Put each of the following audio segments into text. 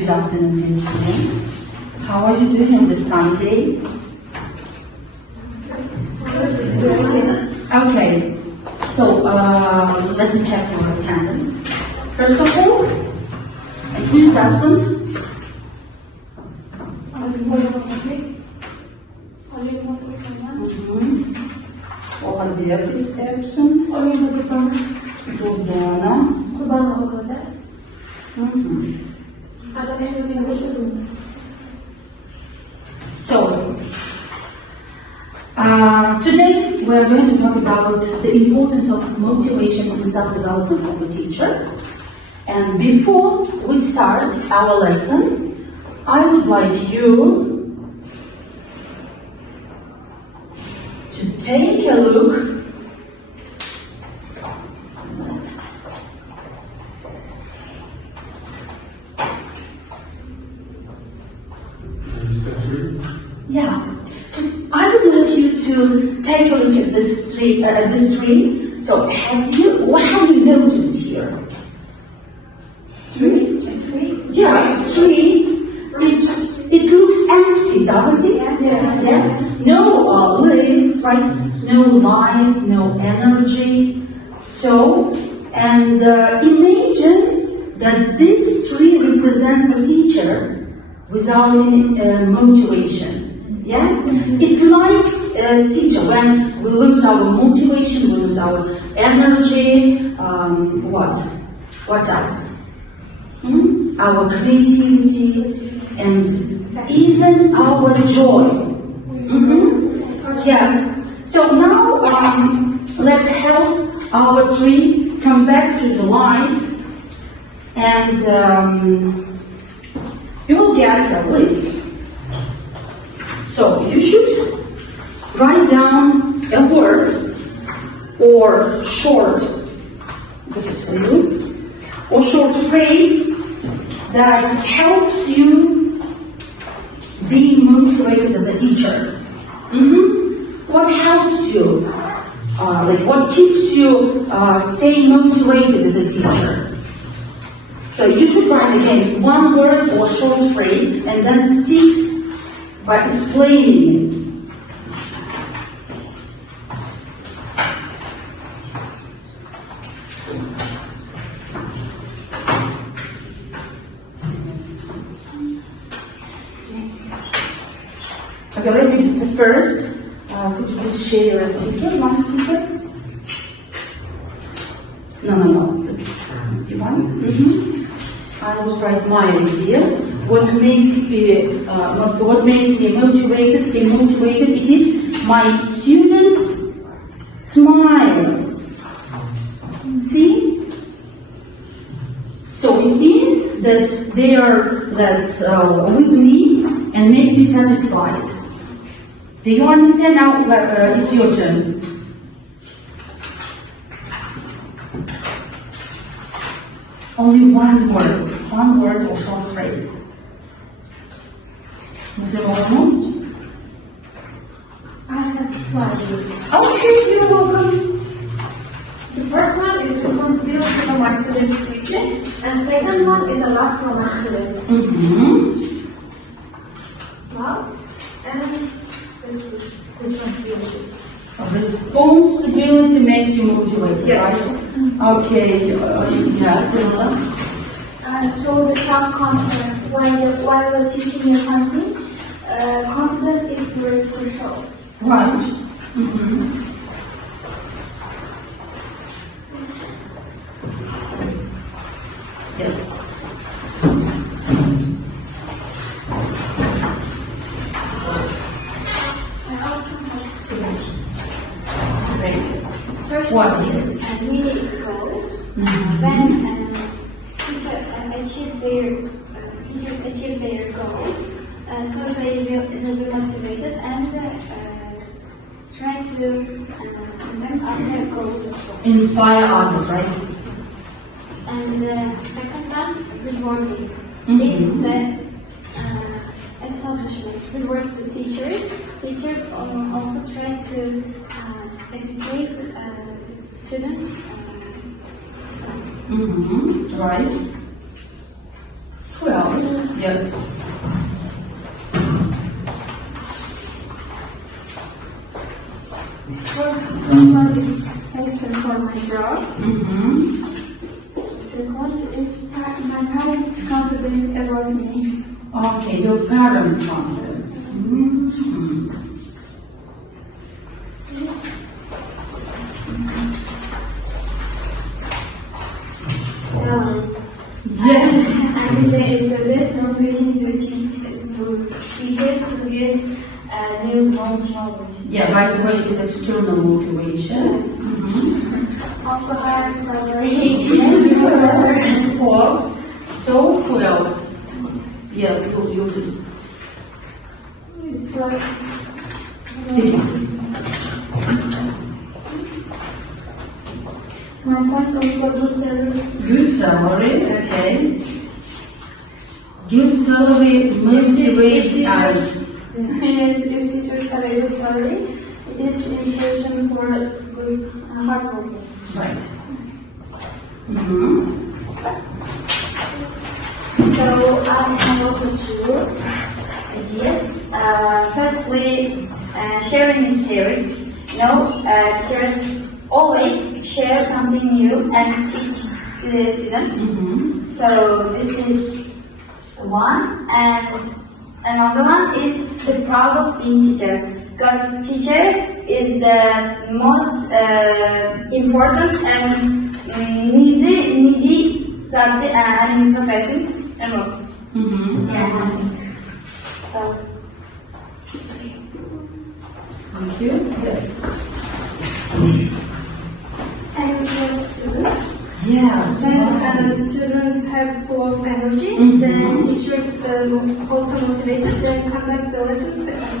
Good afternoon, dear students. How are you doing on this Sunday? Okay, so let me check your attendance. First of all, who is absent? Olivia is absent. Durdana. So, today we are going to talk about the importance of motivation and self-development of a teacher. And before we start our lesson, I would like you to take a look I would like you to take a look at this tree. So what have you noticed here? Tree? Yes, tree. It looks empty, doesn't it? Yeah. No leaves, right? No life, no energy. So, and imagine that this tree represents a teacher without any motivation. Yeah? It likes a teacher. When we lose our motivation, we lose our energy, what else? Our creativity and even our joy. Yes. So now let's help our tree come back to the life, and you will get a leaf. So you should write down a word or short, this is for you, or short phrase that helps you be motivated as a teacher. What helps you? What keeps you staying motivated as a teacher? So you should write again one word or short phrase and then stick by explaining it. Okay, let me do this first. Could you please share your sticker? One sticker? No. The one? I will write my idea. What makes me motivated? Stay motivated. It is my students' smiles. See? So it means that they are with me and makes me satisfied. Do you understand now? It's your turn. Only one word or short phrase. I have twice. Okay, you're welcome. The first one is responsibility for my students' future, and second one is a lot for my students. Wow. And responsibility. Responsibility makes you motivated, yes. Right? Okay, yes. So the self-confidence, while teaching you something, confidence is very crucial. Right. Yes. I also have to. Great. First What one is? is really goals. When teachers achieve their goals, so they will be motivated and try to remember other goals as well. Inspire others, right? And the second one is rewarding. In the establishment, the words to teachers. Teachers also try to educate students. Right. Who else? Yes. First one is passion for my job. Second is my parents' confidence about me. Okay, your parents' confidence. Yes. I think there is the best motivation to teachers to get new knowledge. Yeah, by the way, it is external motivation. Also higher salary. Of course. So, what else? Yeah, you this. It's like my point also good salary. Good salary, okay. Good salary motivates us. Yes, if teachers have a good salary, it is inspiration for good hard working. Right. So I have also two ideas. Firstly, sharing is caring. Teachers always share something new and teach to the students. So this is one, and another one is the proud of being teacher, because teacher is the most important and needy subject and profession. Thank you. Yes. And for students, Yes. when students have full of energy, then teachers also motivated, then conduct the lesson better.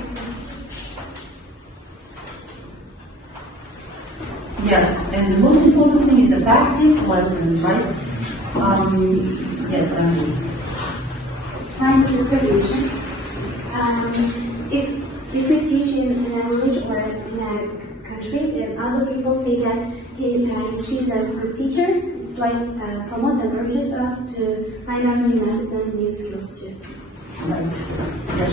Yes, and the most important thing is effective lessons, right? Yes, that is. Time is a privilege. If you teach in a language or in a country, and other people say that she's a good teacher, it's like promotes and urges us to find out new methods and new skills too. Right. Yes.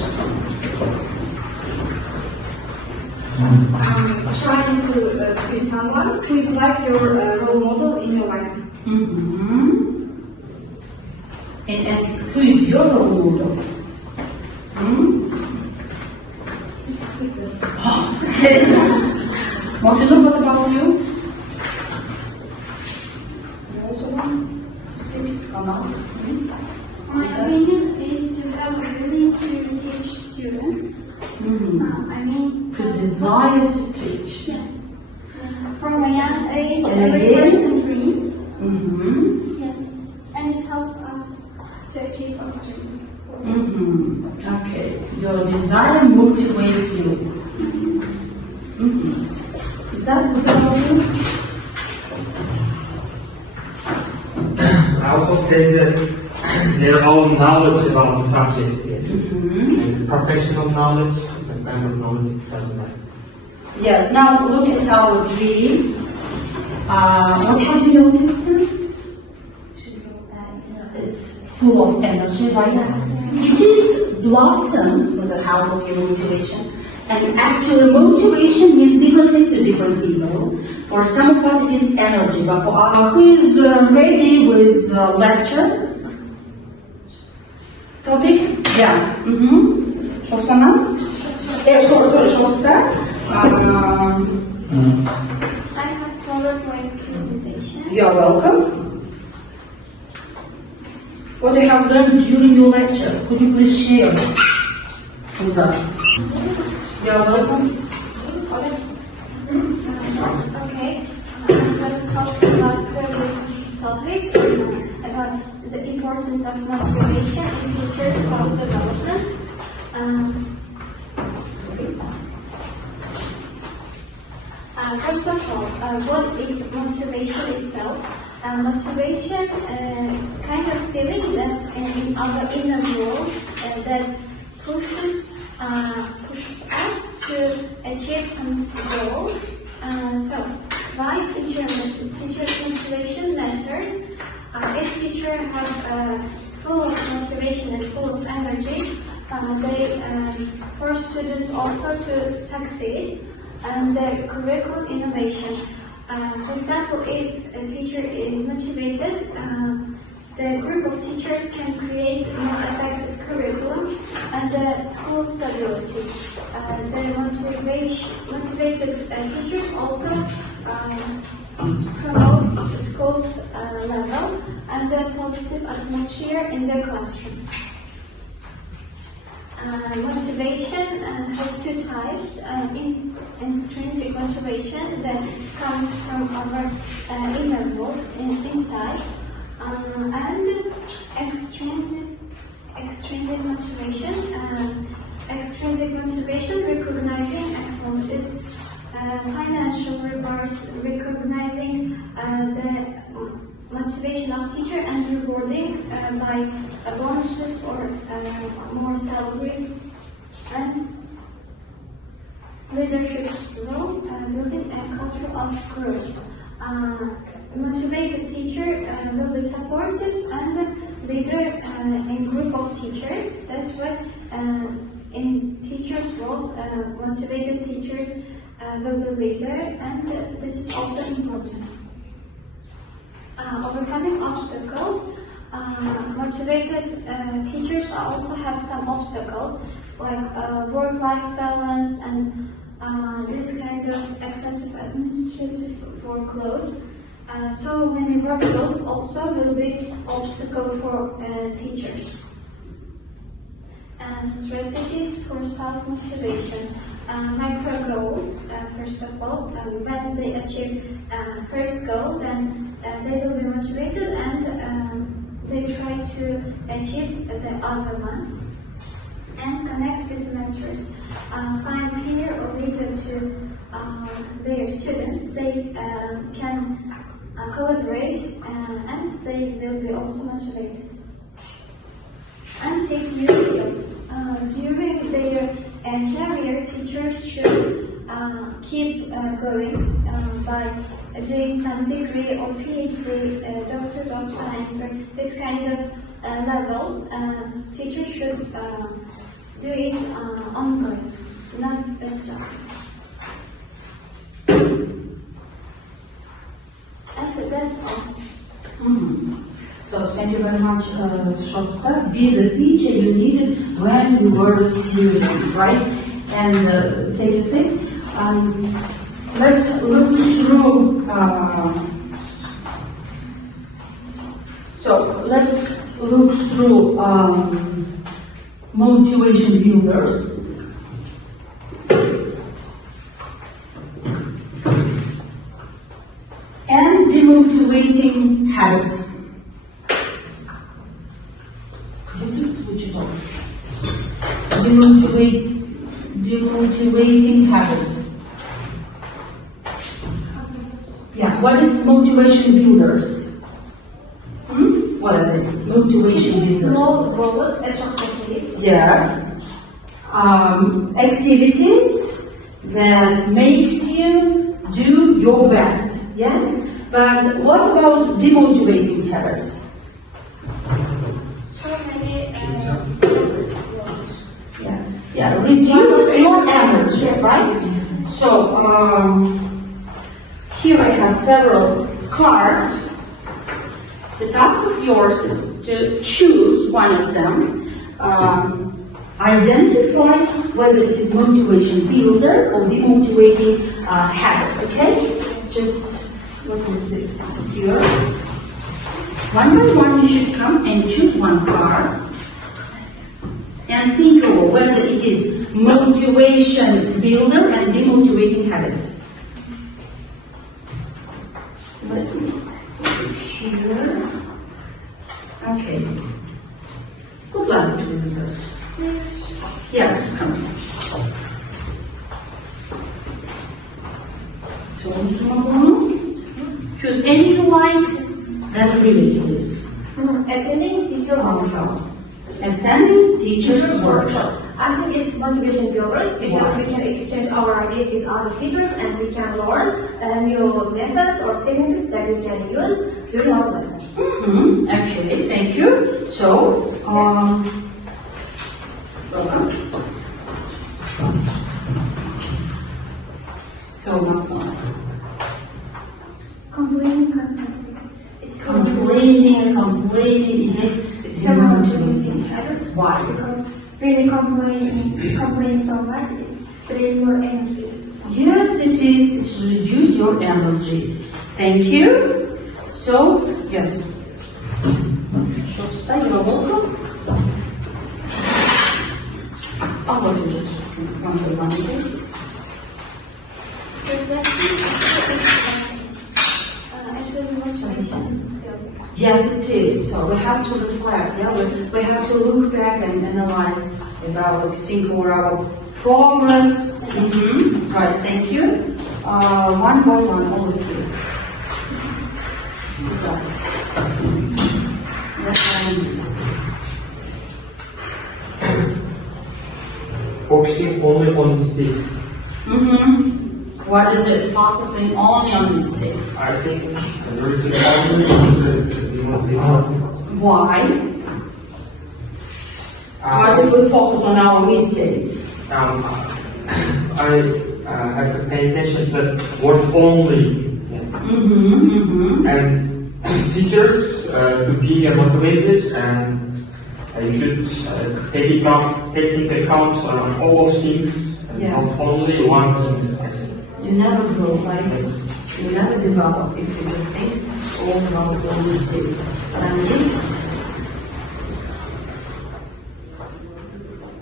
Trying to be someone who is like your role model in your life. And who is your role model? It's a secret. Okay. Want to know what about you? You also want to speak it come out? My opinion is to have a willing to teach students. To desire to teach. Yes. From a young age, And every again? person dreams. Yes. And it helps us to achieve our dreams. Okay. Your desire motivates you. Is that what about you? I also say that their own knowledge about the subject. Is it professional knowledge? Is it kind of knowledge? It doesn't matter. Yes. Now look at our tree. What have you noticed? It's full of energy, right? It is blossom with the help of your motivation. And actually, motivation means different things to different people. For some of us, it is energy, but for others, who is ready with lecture? Topic? Yeah. Shosana? Sorry, Shosta. I have followed my presentation. You are welcome. What you have learned during your lecture, could you please share with us? You are welcome. Okay. I'm going to talk about previous topic about the importance of motivation in teachers' self-development. First of all, what is motivation itself? Motivation, kind of feeling that in our inner world that pushes us to achieve some goals. So, why teacher's motivation matters? If teacher has full of motivation and full of energy, they force students also to succeed. And the curriculum innovation. For example, if a teacher is motivated, the group of teachers can create more effective curriculum and the school stability. The motivated teachers also promote the school's level and the positive atmosphere in the classroom. Motivation has two types. Intrinsic motivation that comes from our inner world inside, and extrinsic motivation. Extrinsic motivation recognizing excellence. It's financial rewards, recognizing the motivation of teacher and rewarding by bonuses or more salary. And leadership role, building a culture of growth. Motivated teacher will be supportive and leader in group of teachers. That's what in teachers' world, motivated teachers will be leader, and this is also important. Overcoming obstacles. Motivated teachers also have some obstacles like work-life balance and this kind of excessive administrative workload. So many workloads also will be obstacle for teachers. Strategies for self-motivation. Micro goals, first of all, when they achieve first goal, then they will be motivated and they try to achieve the other one. And connect with mentors. Find peer or leader to their students. They can collaborate and they will be also motivated. And seek new skills. During their career, teachers should keep going by doing some degree or PhD, Doctorate of Science, or this kind of levels. Teachers should do it ongoing, not stop. And that's all. So thank you very much, Shopstar. Be the teacher you needed when you were a student, right? And take a seat. Let's look through. Let's look through motivation builders. And demotivating habits. Could you please switch it off? Demotivating habits. Yeah, what is motivation builders? What are they? Motivation builders. Small goals, effective. Yes. Activities that makes you do your best. Yeah. But what about demotivating habits? So many Yeah, reduce your energy, right? So here I have several cards. The task of yours is to choose one of them. Identify whether it is motivation builder or demotivating habit. Okay? Just look at it here. One by one, you should come and choose one card and think over whether it is motivation builder and demotivating habits. Let me put it here. Okay. Good luck to visitors. Yes, come. Choose any you like, then release this. attending teacher workshops. Attending teacher's workshop. I think it's motivation builders because we can exchange our ideas with other teachers and we can learn new methods or techniques that we can use during our lesson. Actually, thank you. So, welcome. So, what's not? Complaining constantly. It's Complaining, it's motivating habits. Why? Because really complain so much, it drains your energy. Yes, it is. It's reduce your energy. Thank you. So, yes. Shortstay, you're welcome. I'll go to this from the Monday. Yes, it is. So we have to reflect. Yeah, we have to look back and analyze about think over our progress. Right. Thank you. One by one over here. So that's what it is. Focusing only on mistakes. What is it? Focusing only on mistakes. I think a very good argument is demotivation. Why? Why do we focus on our mistakes? I have to pay attention to work only. And teachers to be motivated and you should take into account all things and not only one thing. You never grow, right? You never develop if you just think all about your mistakes. And this?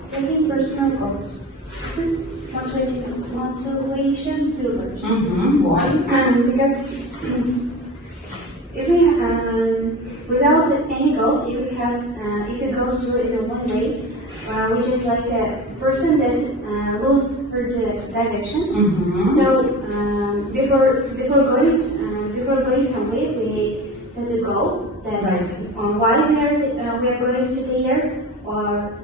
Setting personal goals. This is motivation builders. Why? Because if we without any goals, if it goes through in one way, which is like a person that loses her direction. So before going somewhere, we set a goal that why we are going to there, or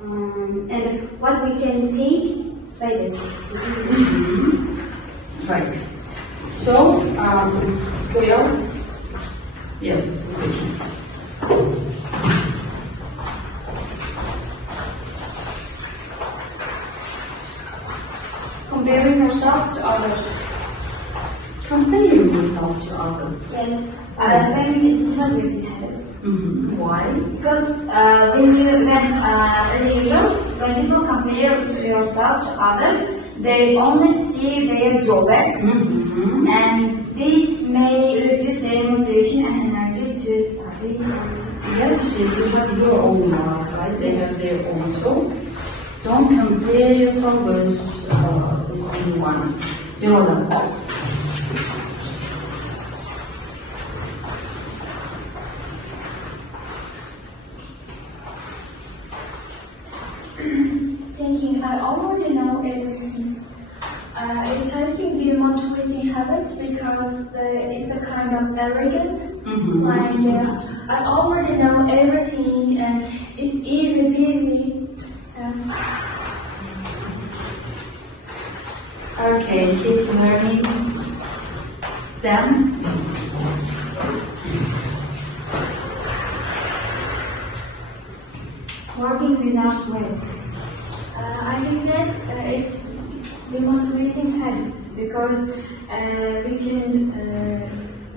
and what we can take by this. Right. So, who else? Yes. Comparing yourself to others. Comparing yourself to others. Yes, I think it's motivating habits. Why? Because as usual, when people compare yourself to others, they only see their drawbacks, and this may reduce their motivation and energy to study. Yes, you have your own life, right? They have their own. So don't compare yourself with anyone. You know that. Thinking I already know everything. It's I think demotivating habits because it's a kind of arrogant. Like I already know everything and it's easy peasy. Okay, keep learning. Then Working without rest. I think that it's demotivating habits because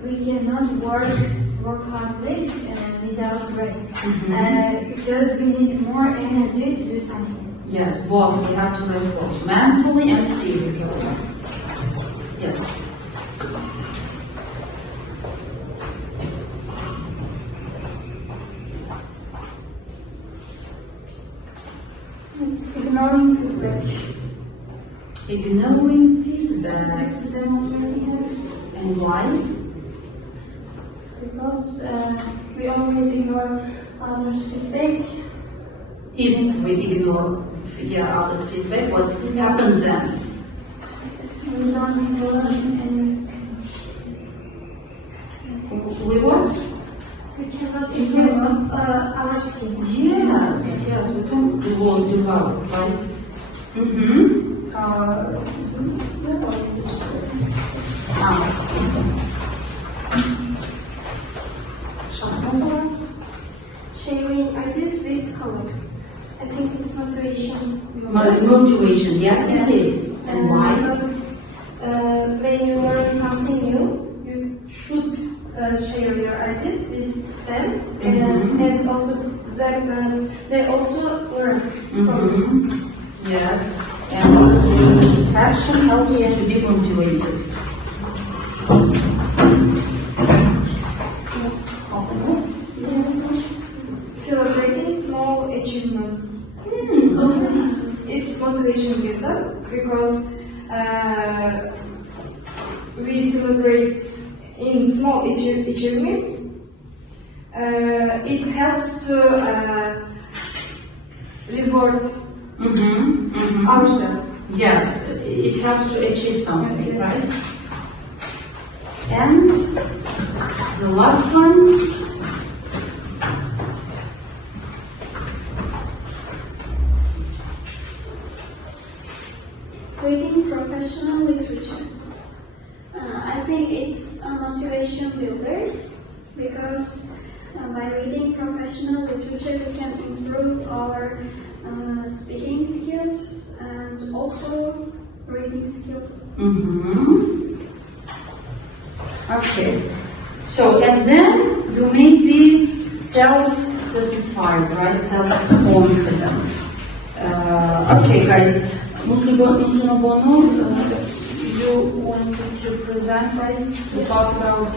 we cannot work hardly without rest. Because we need more energy to do something. yes, both we have to rest both mentally and physically. Yes. It's ignoring feedback. Ignoring feedback. That's demotivating habits. And why? Because we always ignore others' feedback. If we ignore others' feedback, what happens then? We don't learn and We what? we cannot ignore our skills. Yes, we upon develop, right? Sharing ideas with colleagues. I think it's motivation. Motivation, yes, it is. And why? Because when you learn something new, you should share your ideas with them, and also they also learn from you. Yes, and also your satisfaction helps you to be motivated. Celebrating small achievements. So it's motivation builder because we celebrate in small achievements. It helps to reward ourselves. Yes, it helps to achieve something, right? And the last one. Reading professional literature. I think it's a motivation builders because by reading professional literature we can improve our speaking skills and also reading skills. Okay. So, and then you may be self-satisfied, right? Self-confident. Okay, guys. Musuno Bono, you wanted to present, right? To talk about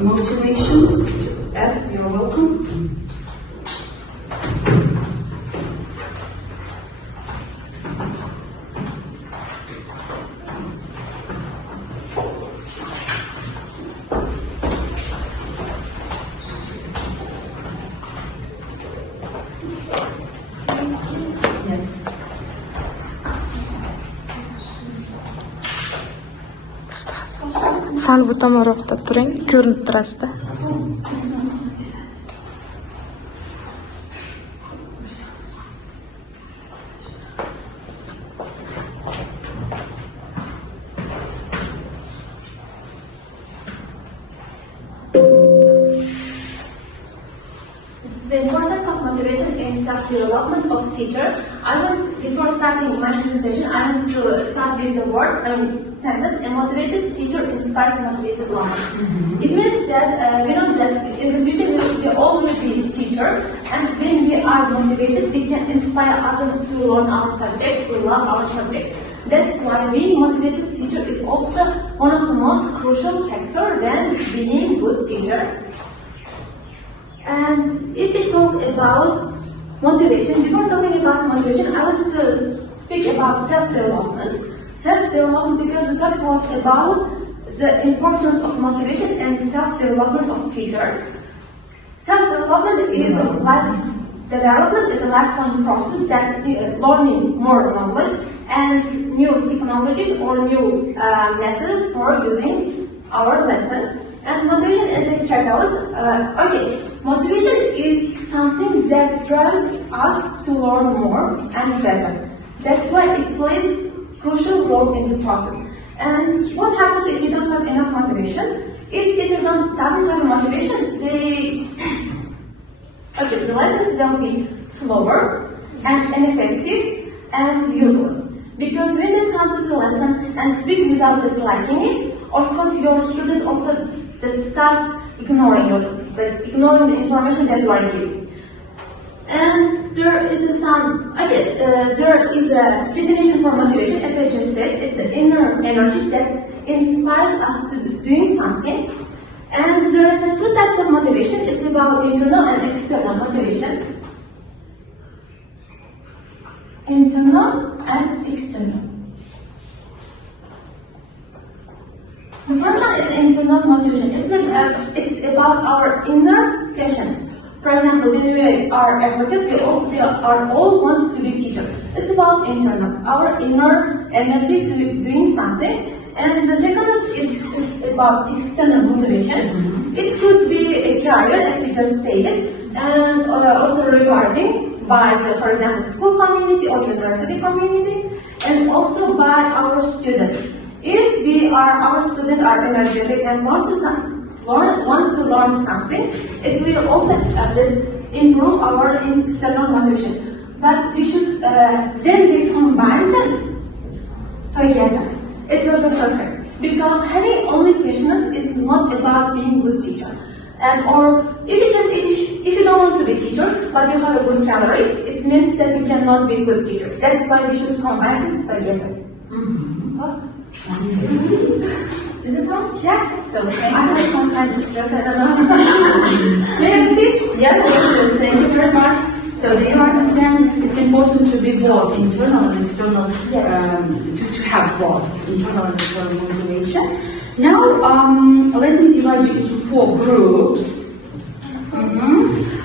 motivation. Ed, you're welcome. Yes. Sal bu tomonroqda turing, ko'rinib turasizda. The importance of motivation in self-development of teachers. Before starting my presentation, I want to start with the word sentence. A motivated teacher inspires a motivated learner. It means that we know that in the future we all will be teacher, and when we are motivated, we can inspire others to learn our subject, to love our subject. That's why being motivated teacher is also one of the most crucial factors when being good teacher. And if we talk about motivation, before talking about motivation, I want to speak about self-development. Self-development because the topic was about the importance of motivation and self-development of teacher. Self-development is a lifelong process that learning more knowledge and new technologies or new methods for using our lesson. And motivation is a catalyst. Motivation is something that drives us to learn more and better. That's why it plays a crucial role in the process. And what happens if you don't have enough motivation? If teacher doesn't have motivation, the lessons will be slower and ineffective and useless. Because when you come to the lesson and speak without just liking it, of course your students also just start ignoring the information that you are giving. And there is a definition for motivation, as I just said. It's the inner energy that inspires us to doing something. And there is two types of motivation. It's about internal and external motivation. Internal and external. The first one is internal motivation. It's about our inner passion. For example, when we are advocate, we are all want to be teacher. It's about internal, our inner energy to doing something. And the second is about external motivation. It could be a career, as we just stated, and also rewarding by the, for example, school community or university community, and also by our students. If our students are energetic and want to learn something, it will also just improve our external motivation. But we should then we combine them together. It will be perfect. Because having only passion is not about being good teacher. And or if you don't want to be teacher, but you have a good salary, it means that you cannot be a good teacher. That's why we should combine it together. Is it wrong? Yeah. So I have some kind of stress. I don't know. Yes, thank you very much. So do you understand it's important to be both internal and external, to have both internal and external motivation. Now, let me divide you into 4 groups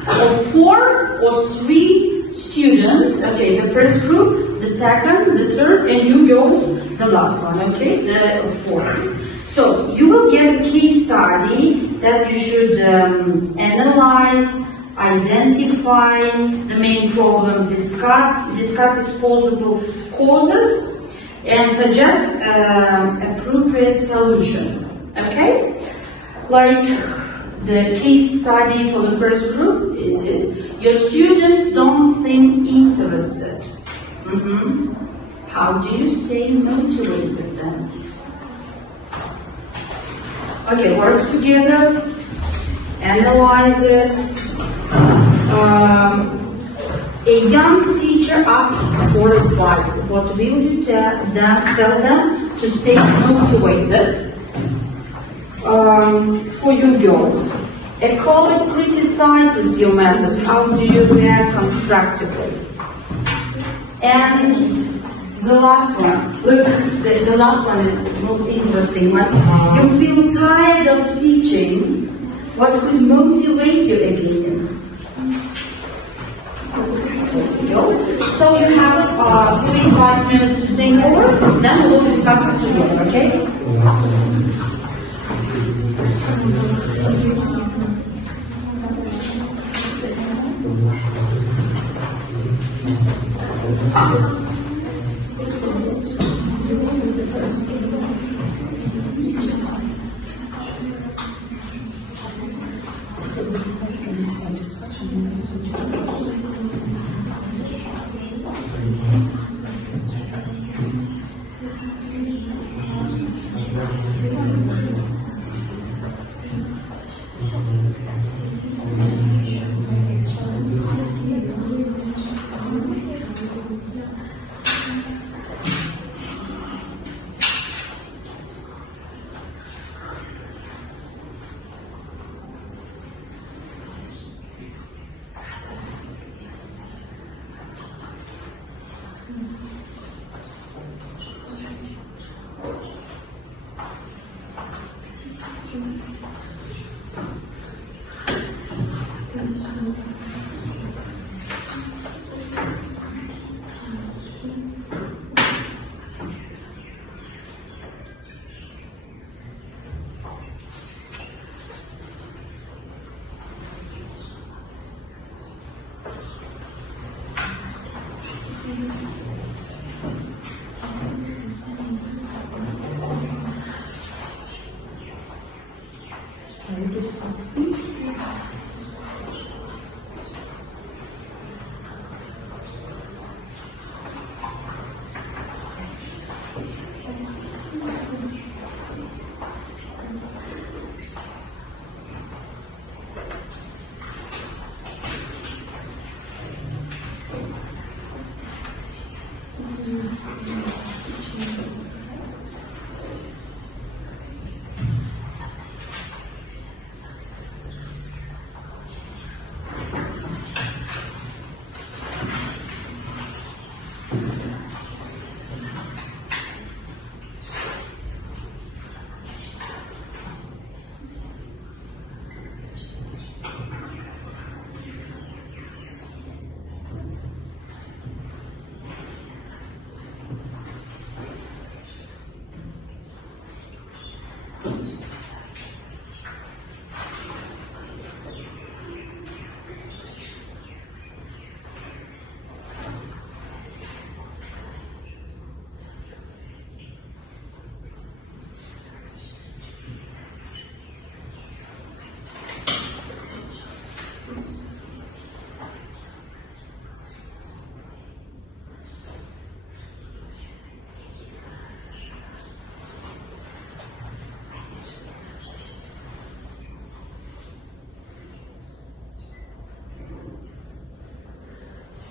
of 4 or 3 students. Okay, the first group, the second, the third, and you girls, the last one. Okay, the 4th. So you will get a case study that you should analyze, identify the main problem, discuss its possible causes, and suggest appropriate solution. Okay? Like the case study for the first group is your students don't seem interested. How do you stay motivated then? Okay, work together, analyze it. A young teacher asks for advice. What will you tell them to stay motivated? For you girls, a colleague criticizes your method. How do you react constructively? And the last one, look, the last one is not interesting. But you feel tired of teaching. What could motivate you again? So you have 3-5 minutes to think over, then we'll discuss it together, okay?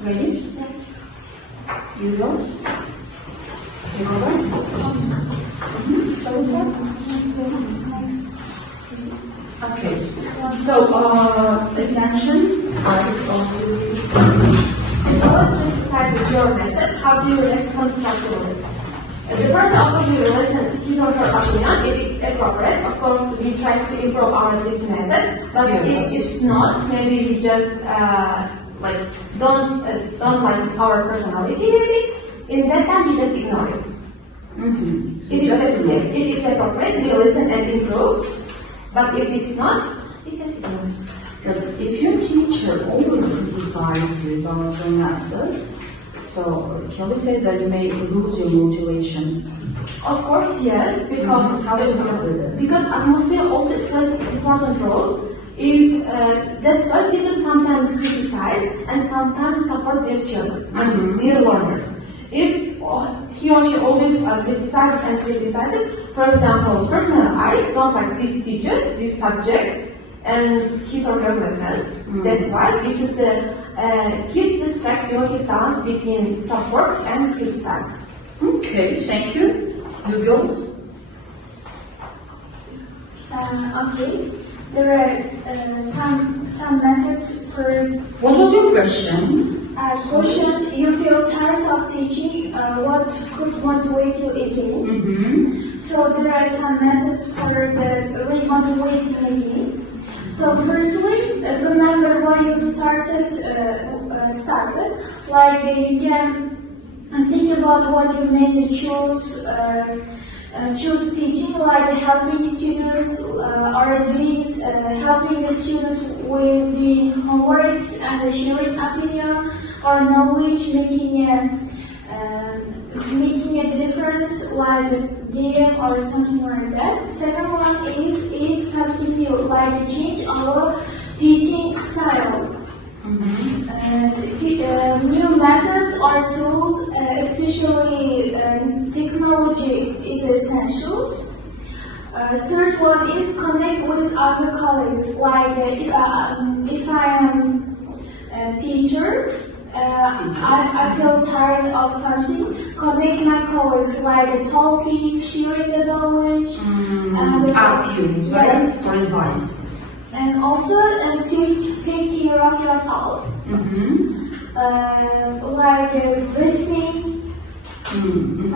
Ready? You girls? You all right? Shall we start? Okay. So, attention, artists of What criticizes your message? How do you respond to it? The first option you listen his or her opinion. If it's appropriate, of course, we try to improve our this method. But if it's not, maybe we just don't like our personality. Maybe in that time we just ignore it. If it's appropriate, we listen and improve. But if it's not, we just ignore it. But if your teacher always criticizes you about your master, so can we say that you may lose your motivation? Of course, yes, because How do you cope with it? because atmosphere also plays an important role. If that's why teachers sometimes criticize and sometimes support their children and their learners. If he or she always criticizes and criticizes, for example, personally, I don't like this teacher, this subject, and his or her lesson. That's why we should keep this track, delicate balance between support and criticize. Okay, thank you. You girls? Okay. There are some methods for What was your question? questions you feel tired of teaching. What could motivate you again? So there are some methods for the remotivating again. So firstly, remember why you started. Like you can think about what you made the choose teaching, like helping students or doing helping the students with doing homeworks and sharing opinion or knowledge, making a difference, like a game or something like that. Second one is something new, like change our teaching style. New methods or tools, especially technology, is essential. Third one is connect with other colleagues. Like if I am teachers, I feel tired of something. Connect my colleagues, like talking, sharing the knowledge, and Ask you, right? For advice. And also take care of yourself. Like listening, 10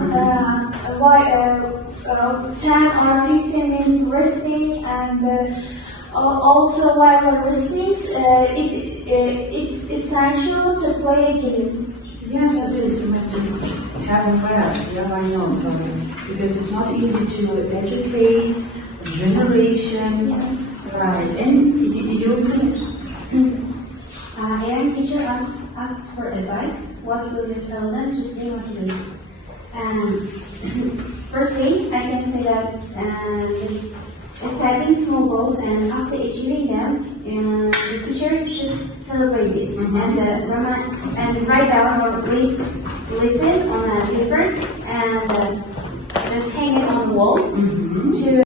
or 15 minutes resting, and also while listening, it's essential to play a game. Yes, it is. You have to have a rest. Yeah, I know. Because it's not easy to educate a generation. Right. And you please. A young teacher asks for advice. What will you tell them to stay motivated? Firstly, I can say that setting small goals, and after achieving them, the teacher should celebrate it and write down or listen on a paper and just hang it on the wall to